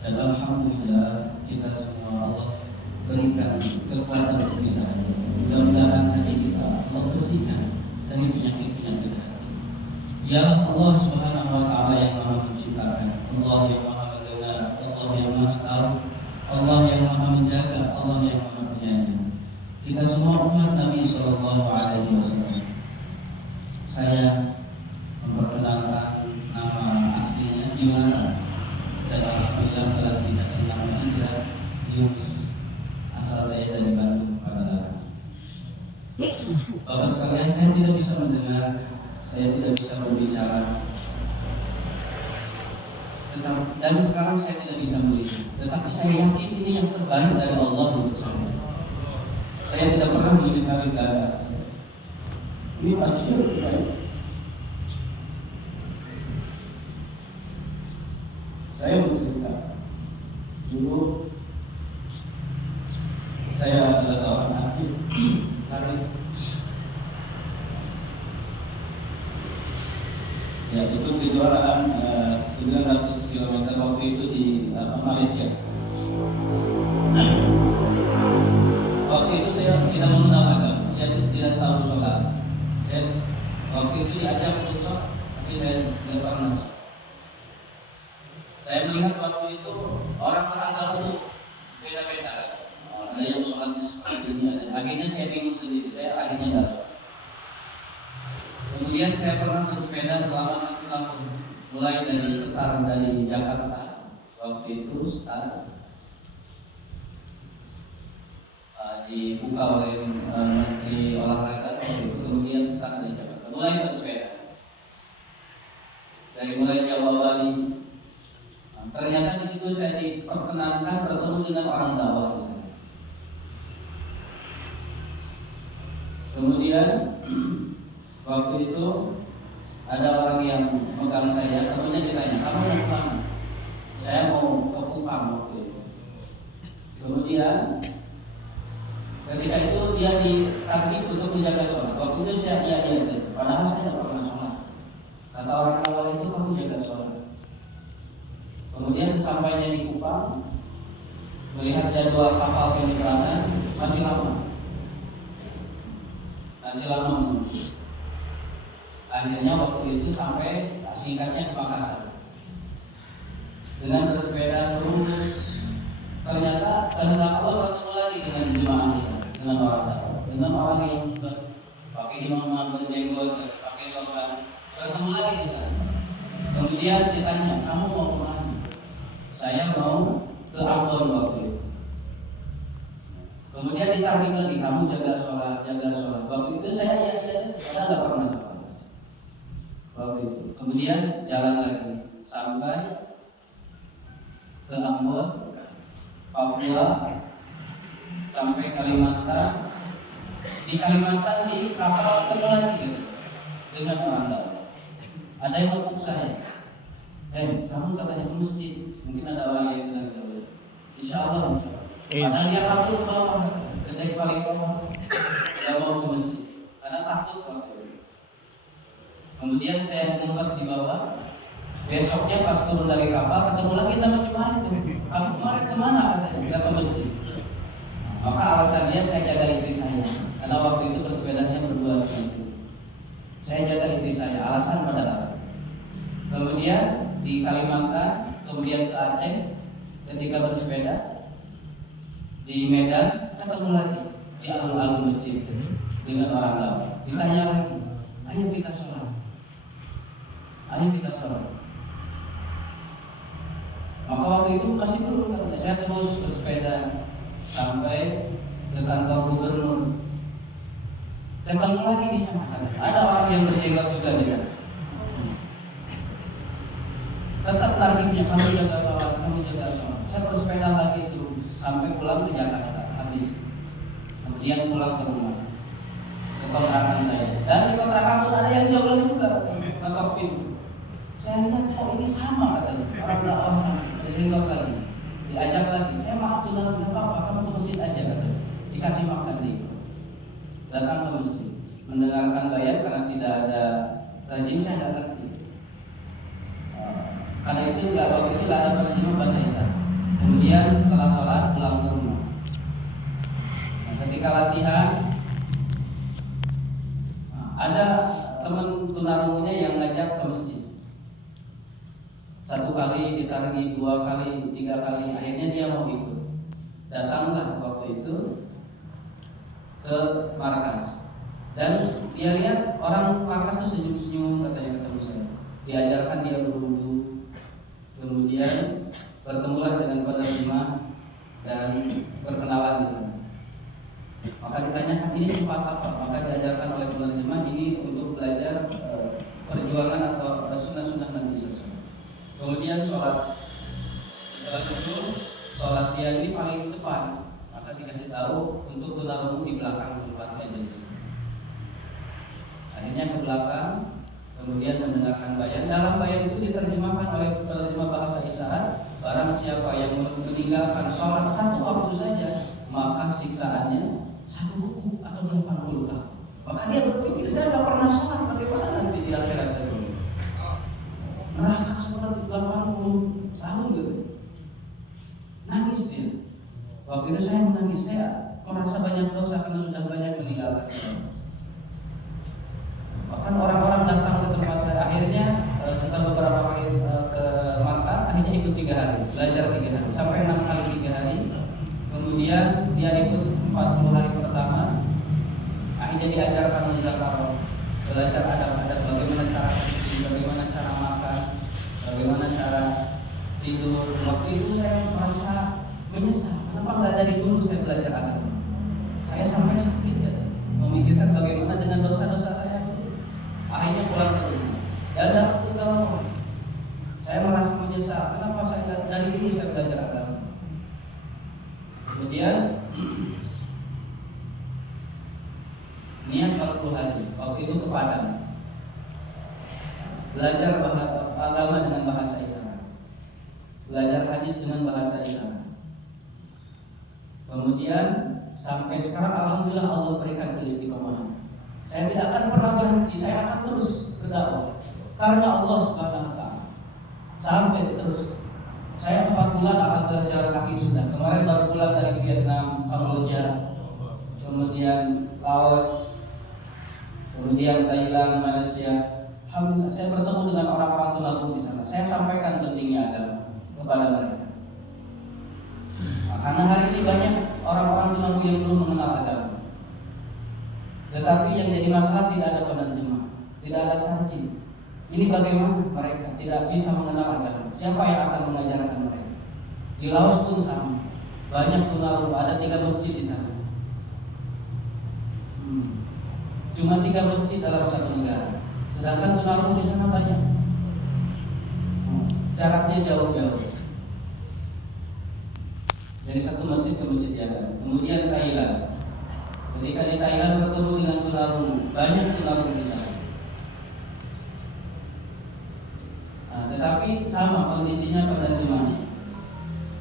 Dan alhamdulillah kita semua Allah berikan kekuatan untuk bisa. Mudah-mudahan hati kita Allah bersihkan dari penyakit-penyakit hati. Ya Allah Subhanahu wa Ta'ala yang Maha Menciptakan, Allah yang Maha Mendengar, Allah yang Maha Tahu, Allah yang Maha Menjaga, Allah yang Maha Penyayang. Kita semua umat Nabi Sallallahu Alaihi Wasallam. Saya memperkenalkan nama aslinya Yunus, dan alhamdulillah telah dikasih nama aja Yunus. Asal saya dari Bandung pada Bapak sekalian, saya tidak bisa mendengar, saya tidak bisa berbicara, dan sekarang saya tidak bisa melihat. Tetapi saya yakin ini yang terbaik dari Allah untuk saya. Saya tidak pernah menyesali keadaan saya. Ini pasti lebih baik. Saya bercerita dulu, saya adalah seorang atlet lari. Ya, itu kejuaraan 900 km waktu itu di Malaysia. Waktu itu saya tidak mengenal agama, saya tidak tahu sholat. Saya waktu itu diajak untuk sholat, tapi saya tidak pernah sholat. Saya melihat waktu itu orang beragama itu beda-beda. Ada yang sholatnya seperti ini. Akhirnya saya bingung sendiri. Saya akhirnya tidak sholat. Kemudian saya pernah bersepeda selama 1 tahun, mulai dari start dari Jakarta. Waktu itu start dibuka oleh Menteri Olahraga. Kemudian start dari Jakarta, mulai bersepeda dari mulai Jawa Bali. Ternyata di situ saya diperkenankan bertemu dengan orang dakwah di sana. Kemudian waktu itu ada orang yang megang saya, kemudian ditanya, kamu mau kemana? Saya mau ke Kupang waktu itu. Kemudian ketika itu dia ditarget untuk menjaga sholat. Waktu itu saya iya saja, padahal saya tidak pernah sholat. Kata orang dakwah itu, kamu jaga sholat. Kemudian sesampainya di Kupang, melihat jadwal kapal penyeberangan masih lama menunggu. Akhirnya waktu itu sampai singkatnya ke Makassar. Dengan bersepeda terus, ternyata kehendak Allah bertemu lagi dengan jemaah kita, dengan orang dakwah, dengan orang yang sudah pakai imam berjenggot, pakai sorban, bertemu lagi di sana. Kemudian ditanya, kamu mau kemana? Saya mau ke Ambon waktu itu. Kemudian ditarik lagi, kamu jaga sholat. Waktu itu saya iya saja, karena nggak pernah sholat. Waktu itu, kemudian jalan lagi sampai ke Ambon, Papua, sampai Kalimantan. Di Kalimantan di kapal ketemu lagi dengan orang dakwah. Ada yang ngomong saya, kamu katanya ke masjid. Mungkin ada orang yang sedang jauh. Insya Allah. Padahal dia takut ke bawah, kedai paling bawah, tidak mau ke masjid karena takut waktu itu. Kemudian saya ngumpet di bawah. Besoknya pas turun dari kapal ketemu lagi sama jemaah itu. Kamu kemarin kemana? Katanya tidak ke masjid. Maka alasannya saya jaga istri saya, karena waktu itu bersepedanya berdua sama istri. Saya jaga istri saya. Alasan adalah kemudian di Kalimantan, kemudian ke Aceh, ketika bersepeda di Medan ketemu lagi di alun-alun masjid dengan orang dakwah. Ditanya lagi, ayo kita sholat. Maka waktu itu masih belum, katanya. Saya terus bersepeda sampai ke kantor gubernur. Ketemu lagi di sana. Ada orang yang berjenggot juga di sana. Tetap targetnya kamu jaga sholat. Saya bersepeda lagi itu sampai pulang ke Jakarta habis. Kemudian pulang ke rumah, ke kontrakan saya. Dan di kontrakan pun ada yang jauh juga, ketok pintu. Saya lihat kok ini sama katanya, orang dakwah sama. Berjenggot lagi, diajak lagi. Saya maaf tuh dalam apa? Kamu ke masjid aja katanya. Dikasih makan dia. Datang ke masjid, mendengarkan bayat karena tidak ada rajin, saya nggak ngerti. Karena itu waktu itu nggak ada penerjemah bahasa Islam. ditargi 2 kali, 3 kali, akhirnya dia mau ikut. Datanglah waktu itu ke markas, dan dia lihat orang markas itu senyum-senyum, katanya ketemu saya. Diajarkan dia berwudu, kemudian bertemulah dengan penerjemah dan berkenalan di sana. Maka ditanyakan ini tempat apa? Maka diajarkan oleh penerjemah ini untuk belajar perjuangan atau sunnah-sunnah Nabi SAW. Kemudian sholat sholat dia ini paling depan, maka dikasih tahu untuk tunarungu di belakang tempat majelis. Akhirnya ke belakang, kemudian mendengarkan bayan. Dalam bayan itu diterjemahkan oleh penerjemah bahasa isyarat, barang siapa yang meninggalkan sholat 1 waktu saja, maka siksaannya 1 buku atau 80 tahun. Maka dia berpikir, saya tidak pernah sholat, bagaimana nanti di akhirat itu? Neraka seperti 80 tahun gitu. Nangis dia. Waktu itu saya menangis, saya merasa banyak dosa karena sudah banyak meninggalkan sholat. Bahkan orang-orang datang ke tempat saya. Akhirnya setelah beberapa kali ke markas, akhirnya ikut 3 hari, belajar 3 hari, sampai 6 kali 3 hari. Kemudian dia ikut 40 hari pertama. Akhirnya diajarkan muzakarah, belajar adab-adab, bagaimana cara cuci, bagaimana cara makan, bagaimana cara tidur. Waktu itu saya merasa menyesal, kenapa nggak dari dulu saya belajar agama? Saya sampai sakit ya, memikirkan bagaimana dengan dosa-dosa saya. Akhirnya pulang ke rumah. Dan kalau saya merasa menyesal, kenapa saya dari dulu saya belajar agama? Kemudian niat 40 hari, waktu itu ke Padang, belajar agama dengan bahasa isyarat, belajar hadis dengan bahasa isyarat. Kemudian sampai sekarang alhamdulillah Allah berikan keistiqomahan. Saya tidak akan pernah berhenti, saya akan terus berdakwah karena Allah Subhanahu wa taala. Sampai terus. Saya 4 bulan akan berjalan kaki sudah. Kemarin baru pulang dari Vietnam, Kamboja, kemudian Laos, kemudian Thailand, Malaysia. Alhamdulillah saya bertemu dengan orang-orang tunarungu di sana. Saya sampaikan pentingnya agama kepada mereka. Karena hari ini banyak orang-orang tunarungu yang belum mengenal agama. Tetapi yang jadi masalah tidak ada penerjemah, tidak ada tarjim. Ini bagaimana mereka tidak bisa mengenal agama? Siapa yang akan mengajarkan mereka? Di Laos pun sama. Banyak tunarungu, ada 3 masjid di sana. Cuma 3 masjid dalam satu negara. Sedangkan tunarungu di sana banyak. Jaraknya jauh-jauh. Dari satu masjid ke masjid yang lain. Kemudian Thailand. Ketika di Thailand bertemu dengan tunarungu, banyak tunarungu di sana. Tetapi sama kondisinya penerjemah